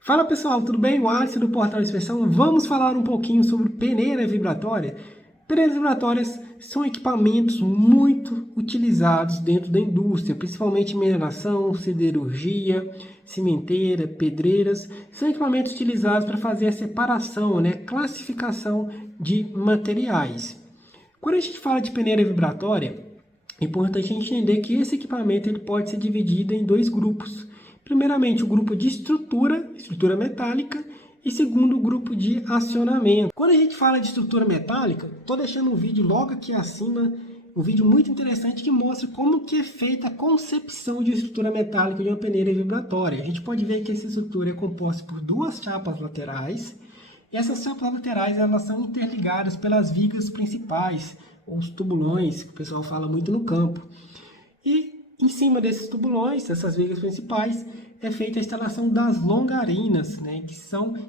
Fala pessoal, tudo bem? O Alisson do Portal Inspeção. Vamos falar um pouquinho sobre peneira vibratória. Peneiras vibratórias são equipamentos muito utilizados dentro da indústria, principalmente em mineração, siderurgia, cimenteira, pedreiras. São equipamentos utilizados para fazer a separação, classificação de materiais. Quando a gente fala de peneira vibratória, é importante a gente entender que esse equipamento ele pode ser dividido em dois grupos. Primeiramente, o grupo de estrutura metálica, e segundo, o grupo de acionamento. Quando a gente fala de estrutura metálica, estou deixando um vídeo logo aqui acima, um vídeo muito interessante que mostra como que é feita a concepção de estrutura metálica de uma peneira vibratória. A gente pode ver que essa estrutura é composta por duas chapas laterais, e essas chapas laterais elas são interligadas pelas vigas principais, ou os tubulões, que o pessoal fala muito no campo. E em cima desses tubulões, essas vigas principais, é feita a instalação das longarinas,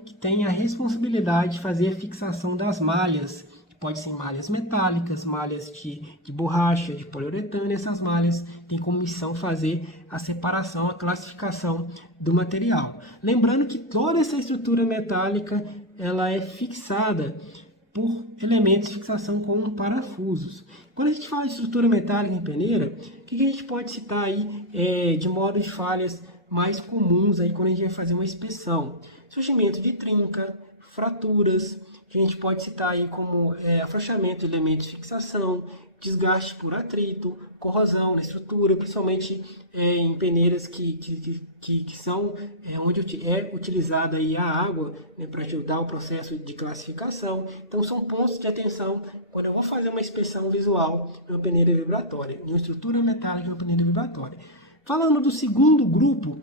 que têm a responsabilidade de fazer a fixação das malhas. Pode ser malhas metálicas, malhas de borracha, de poliuretano. Essas malhas têm como missão fazer a separação, a classificação do material. Lembrando que toda essa estrutura metálica ela é fixada por elementos de fixação como parafusos. Quando a gente fala de estrutura metálica em peneira, o que a gente pode citar aí de modo de falhas mais comuns aí quando a gente vai fazer uma inspeção? Surgimento de trinca, fraturas, que a gente pode citar aí como afrouxamento de elementos de fixação, desgaste por atrito, corrosão na estrutura, principalmente em peneiras que são onde é utilizada aí a água para ajudar o processo de classificação. Então são pontos de atenção quando eu vou fazer uma inspeção visual em uma peneira vibratória, em uma estrutura metálica de uma peneira vibratória. Falando do segundo grupo,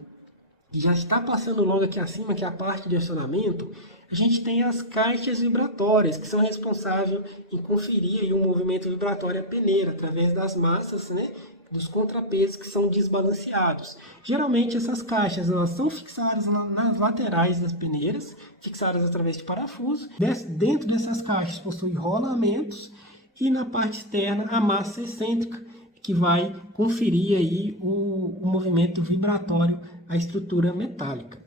que já está passando logo aqui acima, que é a parte de acionamento, a gente tem as caixas vibratórias, que são responsáveis em conferir aí o movimento vibratório à peneira, através das massas, dos contrapesos que são desbalanceados. Geralmente essas caixas elas são fixadas nas laterais das peneiras, fixadas através de parafusos. Dentro dessas caixas possui rolamentos e na parte externa a massa excêntrica, que vai conferir aí o movimento vibratório à estrutura metálica.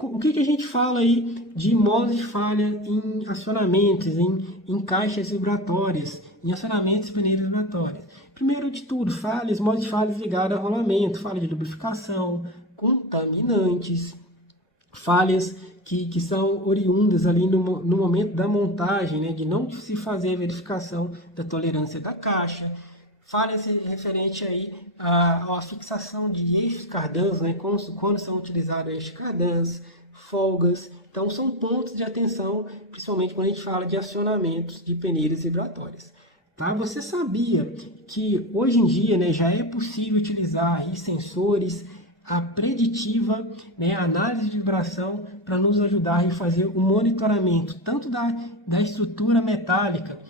O que a gente fala aí de modos de falha em acionamentos, em caixas vibratórias, em acionamentos de peneiras vibratórias? Primeiro de tudo, modos de falhas ligados a rolamento, falha de lubrificação, contaminantes, falhas que são oriundas ali no momento da montagem, de não se fazer a verificação da tolerância da caixa, falhas referente aí à fixação de eixos cardãs, quando são utilizados eixos cardãs, folgas. Então, são pontos de atenção, principalmente quando a gente fala de acionamentos de peneiras vibratórias. Tá? Você sabia que hoje em dia já é possível utilizar aí sensores, a preditiva, a análise de vibração para nos ajudar a fazer o monitoramento tanto da estrutura metálica,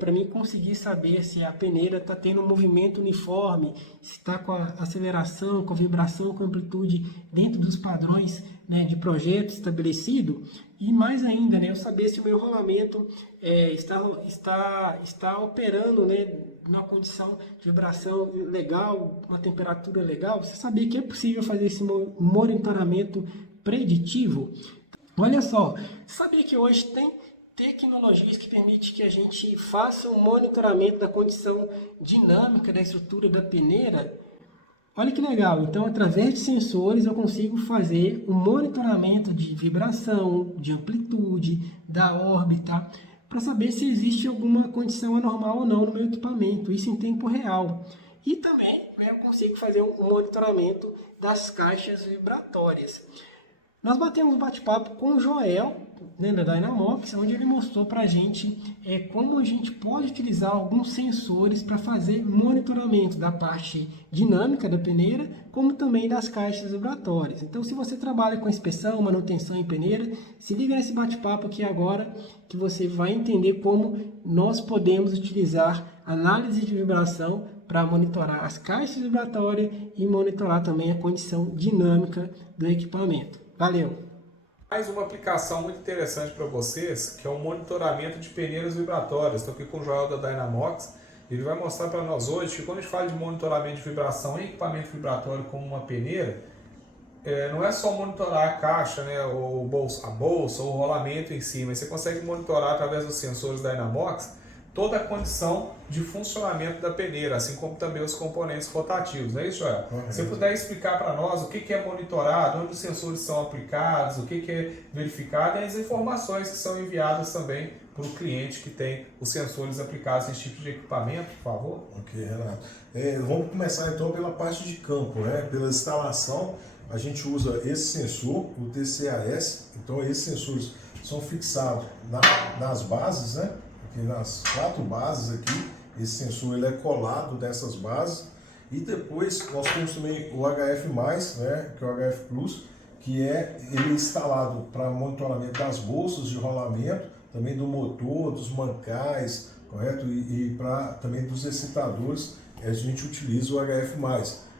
para mim conseguir saber se a peneira está tendo um movimento uniforme, se está com a aceleração, com a vibração, com a amplitude dentro dos padrões de projeto estabelecido, e mais ainda, eu saber se o meu rolamento está operando numa condição de vibração legal, uma temperatura legal. Você sabia que é possível fazer esse monitoramento preditivo? Olha só, sabia que hoje tem tecnologias que permitem que a gente faça um monitoramento da condição dinâmica da estrutura da peneira? Olha que legal, então através de sensores eu consigo fazer um monitoramento de vibração, de amplitude, da órbita, para saber se existe alguma condição anormal ou não no meu equipamento, isso em tempo real. E também eu consigo fazer um monitoramento das caixas vibratórias. Nós batemos um bate-papo com o Joel, da Dynamox, onde ele mostrou para a gente como a gente pode utilizar alguns sensores para fazer monitoramento da parte dinâmica da peneira, como também das caixas vibratórias. Então, se você trabalha com inspeção, manutenção em peneira, se liga nesse bate-papo aqui agora, que você vai entender como nós podemos utilizar análise de vibração para monitorar as caixas vibratórias e monitorar também a condição dinâmica do equipamento. Valeu! Mais uma aplicação muito interessante para vocês, que é o monitoramento de peneiras vibratórias. Estou aqui com o Joel da Dynamox. Ele vai mostrar para nós hoje que quando a gente fala de monitoramento de vibração em equipamento vibratório como uma peneira, não é só monitorar a caixa, né, a bolsa, ou o rolamento em si, mas você consegue monitorar através dos sensores da Dynamox toda a condição de funcionamento da peneira, assim como também os componentes rotativos, não é isso, Joel? Se você puder explicar para nós o que é monitorado, onde os sensores são aplicados, o que é verificado e as informações que são enviadas também para o cliente que tem os sensores aplicados nesse tipo de equipamento, por favor. Ok, Renato. Vamos começar então pela parte de campo, né? Pela instalação, a gente usa esse sensor, o TCAS, então esses sensores são fixados nas bases, né? Aqui nas 4 bases aqui, esse sensor ele é colado nessas bases, e depois nós temos também o HF+, né? Que é o HF Plus, que ele é instalado para monitoramento das bolsas de rolamento, também do motor, dos mancais, correto? E também dos excitadores, a gente utiliza o HF+,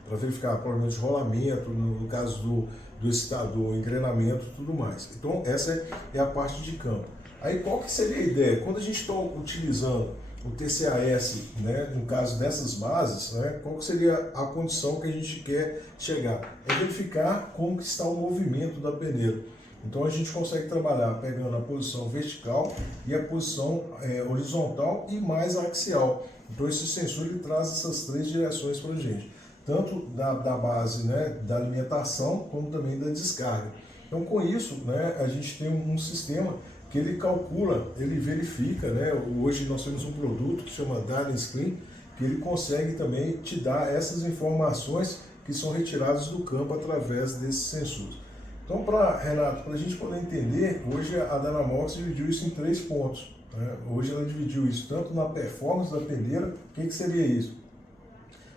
para verificar problemas de rolamento, no caso do excitador, engrenamento e tudo mais. Então essa é a parte de campo. Aí qual que seria a ideia? Quando a gente está utilizando o TCAS, né, no caso dessas bases, né, qual que seria a condição que a gente quer chegar? É verificar como que está o movimento da peneira. Então a gente consegue trabalhar pegando a posição vertical e a posição horizontal e mais axial. Então esse sensor ele traz essas 3 direções para a gente, tanto da base, né, da alimentação, como também da descarga. Então com isso, né, a gente tem um sistema que ele calcula, ele verifica, né, hoje nós temos um produto que chama DynaScreen, que ele consegue também te dar essas informações que são retiradas do campo através desses sensores. Então, Renato, para a gente poder entender, hoje a Dynamox dividiu isso em 3 pontos. Né? Hoje ela dividiu isso tanto na performance da peneira. O que seria isso?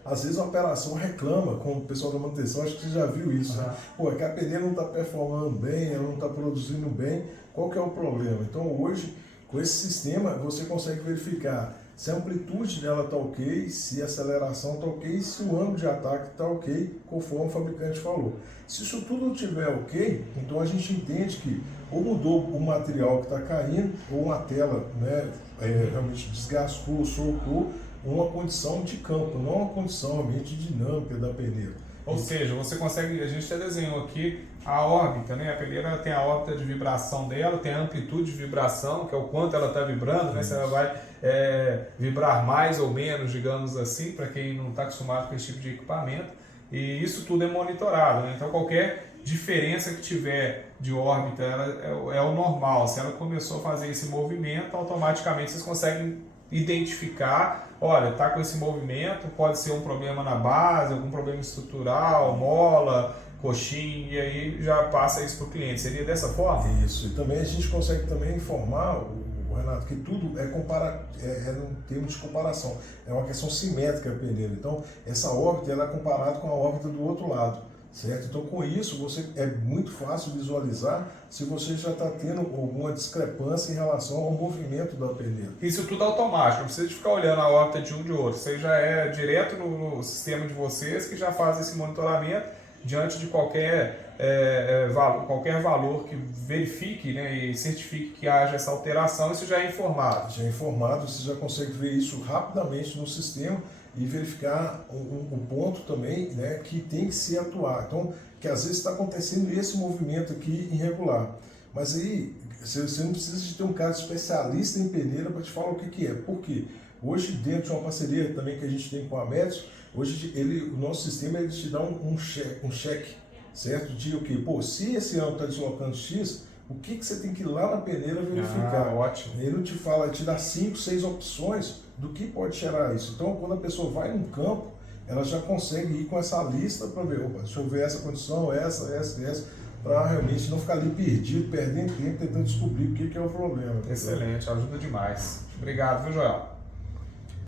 Às vezes a operação reclama com o pessoal da manutenção, acho que você já viu isso. Né? Pô, é que a peneira não está performando bem, ela não está produzindo bem, qual que é o problema? Então hoje, com esse sistema, você consegue verificar se a amplitude dela está ok, se a aceleração está ok, se o ângulo de ataque está ok, conforme o fabricante falou. Se isso tudo estiver ok, então a gente entende que ou mudou o material que está caindo, ou uma tela, né, realmente desgastou, soltou, uma condição de campo, não uma condição realmente dinâmica da peneira. Ou seja, você consegue, a gente já desenhou aqui a órbita, né? A peneira tem a órbita de vibração dela, tem a amplitude de vibração, que é o quanto ela está vibrando, né? Se ela vai vibrar mais ou menos, digamos assim, para quem não está acostumado com esse tipo de equipamento. E isso tudo é monitorado, né? Então qualquer diferença que tiver de órbita é o normal. Se ela começou a fazer esse movimento, automaticamente vocês conseguem identificar, olha, está com esse movimento, pode ser um problema na base, algum problema estrutural, mola, coxinha, e aí já passa isso para o cliente. Seria dessa forma? Isso, e também a gente consegue também informar, o Renato, que tudo é um termo de comparação, é uma questão simétrica a peneira. Então, essa órbita ela é comparada com a órbita do outro lado. Certo? Então, com isso, é muito fácil visualizar se você já está tendo alguma discrepância em relação ao movimento da peneira. Isso tudo automático, não precisa de ficar olhando a órbita de um de outro. Isso aí já é direto no sistema de vocês que já faz esse monitoramento diante de qualquer valor que verifique, né, e certifique que haja essa alteração. Isso já é informado. Já é informado, você já consegue ver isso rapidamente no sistema e verificar um ponto também, né, que tem que se atuar. Então, que às vezes está acontecendo esse movimento aqui irregular. Mas aí, você não precisa de ter um cara especialista em peneira para te falar o que é. Por quê? Hoje, dentro de uma parceria também que a gente tem com a Metso, hoje o nosso sistema ele te dá um cheque, certo? De o quê? Pô, se esse ano está deslocando X, o que você tem que ir lá na peneira verificar? Ótimo. Ele não te fala, ele te dá 5, 6 opções do que pode gerar isso. Então, quando a pessoa vai num campo, ela já consegue ir com essa lista para ver, opa, deixa eu ver essa condição, essa, para realmente não ficar ali perdido, perdendo tempo, tentando descobrir o que é o problema. Excelente, ajuda demais. Obrigado, viu, Joel?